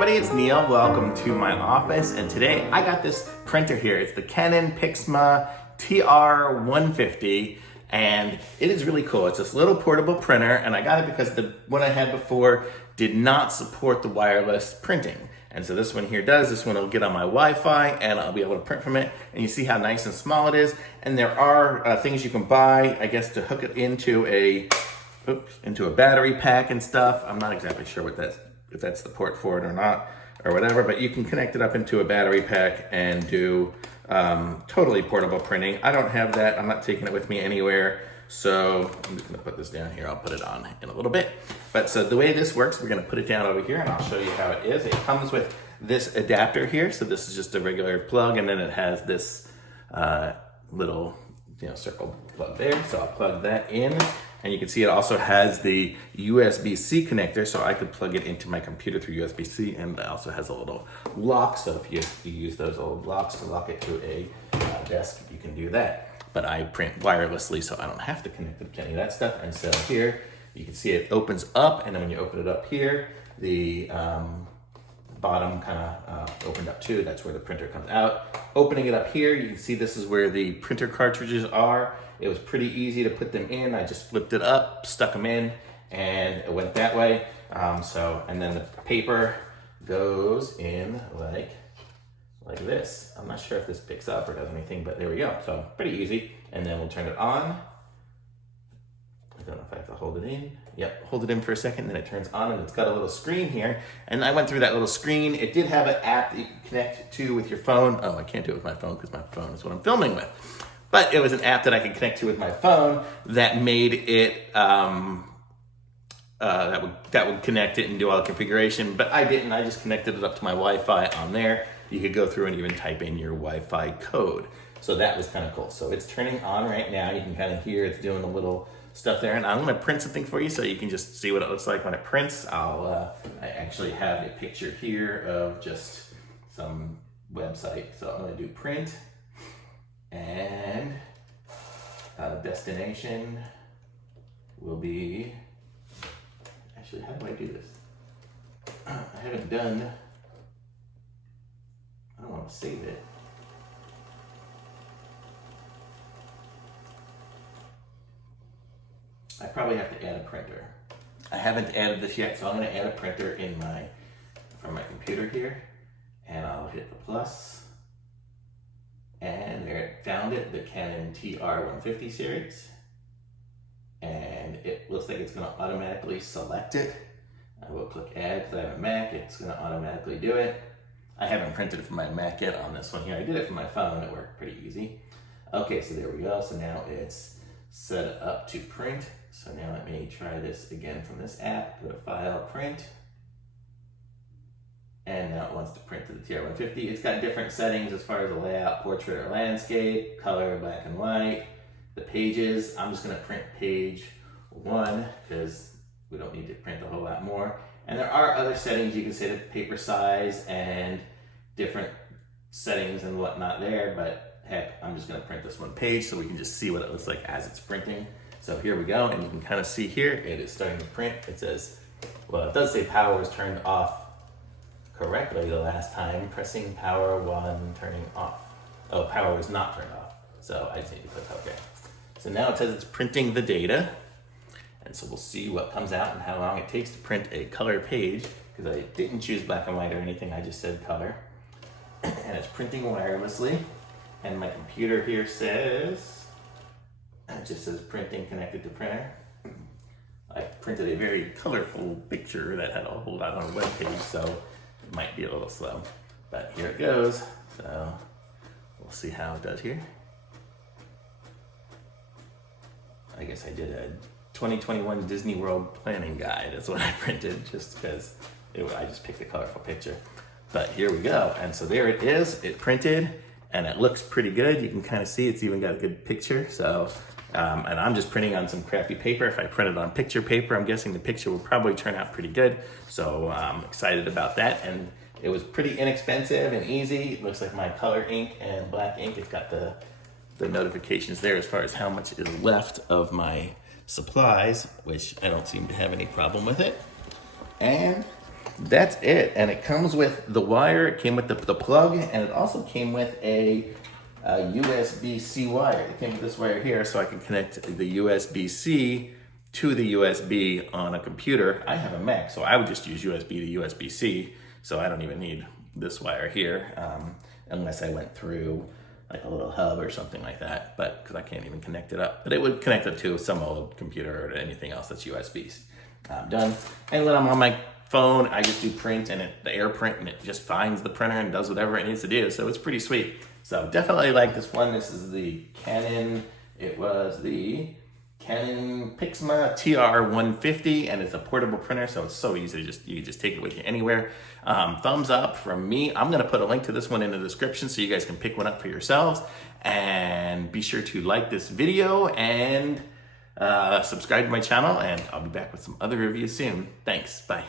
everybody, it's Neil. Welcome to my office, and today I got this printer here. It's the Canon Pixma TR150, and it is really cool. It's this little portable printer, and I got it because the one I had before did not support the wireless printing. And so this one here does. This one will get on my Wi-Fi, and I'll be able to print from it. And you see how nice and small it is. And there are things you can buy, I guess, to hook it into a battery pack and stuff. I'm not exactly sure what if that's the port for it or not, or whatever, but you can connect it up into a battery pack and do totally portable printing. I don't have that. I'm not taking it with me anywhere. So I'm just gonna put this down here. I'll put it on in a little bit. But so the way this works, we're gonna put it down over here and I'll show you how it is. It comes with this adapter here. So this is just a regular plug, and then it has this little circle plug there. So I'll plug that in. And you can see it also has the USB-C connector, so I could plug it into my computer through USB-C, and it also has a little lock, so if you use those old locks to lock it to a desk, you can do that. But I print wirelessly, so I don't have to connect it to any of that stuff. And so here, you can see it opens up, and then when you open it up here, the bottom kind of opened up too. That's where the printer comes out. Opening it up here, you can see this is where the printer cartridges are. It was pretty easy to put them in. I just flipped it up, stuck them in, and it went that way. And then the paper goes in like this. I'm not sure if this picks up or does anything, but there we go. So pretty easy. And then we'll turn it on. I don't know if I have to hold it in. Yep, hold it in for a second, then it turns on, and it's got a little screen here. And I went through that little screen. It did have an app that you can connect to with your phone. Oh, I can't do it with my phone because my phone is what I'm filming with. But it was an app that I could connect to with my phone that made it, that would connect it and do all the configuration. But I didn't, I just connected it up to my Wi-Fi on there. You could go through and even type in your Wi-Fi code. So that was kind of cool. So it's turning on right now. You can kind of hear it's doing a little stuff there. And I'm gonna print something for you so you can just see what it looks like when it prints. I actually have a picture here of just some website. So I'm gonna do print. And destination will be, actually, how do I do this? I haven't done, I don't want to save it. I probably have to add a printer. I haven't added this yet, so I'm going to add a printer from my computer here, and I'll hit the plus. And there it found it, the Canon TR150 series. And it looks like it's gonna automatically select it. I will click add because I have a Mac, it's gonna automatically do it. I haven't printed it from my Mac yet on this one here. I did it from my phone, it worked pretty easy. Okay, so there we go. So now it's set up to print. So now let me try this again from this app. Go to File, Print. And now it wants to print to the TR150. It's got different settings as far as the layout, portrait or landscape, color, black and white, the pages. I'm just gonna print page 1 because we don't need to print a whole lot more. And there are other settings. You can say the paper size and different settings and whatnot there, but heck, I'm just gonna print this one page so we can just see what it looks like as it's printing. So here we go, and you can kind of see here, it is starting to print. It says, well, it does say power was turned off correctly the last time, pressing power 1, turning off. Oh, power was not turned off. So I just need to click OK. So now it says it's printing the data. And so we'll see what comes out and how long it takes to print a color page, because I didn't choose black and white or anything, I just said color. And it's printing wirelessly. And my computer here says, it just says printing connected to printer. I printed a very colorful picture that had a whole lot on a web page, so it might be a little slow, but here it goes. So we'll see how it does here. I guess I did a 2021 Disney World planning guide. That's what I printed just because I just picked a colorful picture. But here we go. And so there it is. It printed and it looks pretty good. You can kind of see it's even got a good picture. So, and I'm just printing on some crappy paper. If I printed on picture paper, I'm guessing the picture will probably turn out pretty good. So I'm excited about that. And it was pretty inexpensive and easy. It looks like my color ink and black ink, it's got the notifications there as far as how much is left of my supplies, which I don't seem to have any problem with it. And that's it. And it comes with the wire, it came with the plug, and it also came with a USB-C wire. It came with this wire here, so I can connect the USB-C to the USB on a computer. I have a Mac, so I would just use USB to USB-C, so I don't even need this wire here, unless I went through like a little hub or something like that, but because I can't even connect it up. But it would connect it to some old computer or anything else that's USB. Done. And when I'm on my phone, I just do print and the Airprint, and it just finds the printer and does whatever it needs to do. So it's pretty sweet. So definitely like this one. This is the Canon, it was the Canon Pixma TR150, and it's a portable printer, so it's so easy. You can just take it with you anywhere. Thumbs up from me. I'm gonna put a link to this one in the description so you guys can pick one up for yourselves. And be sure to like this video and subscribe to my channel, and I'll be back with some other reviews soon. Thanks, bye.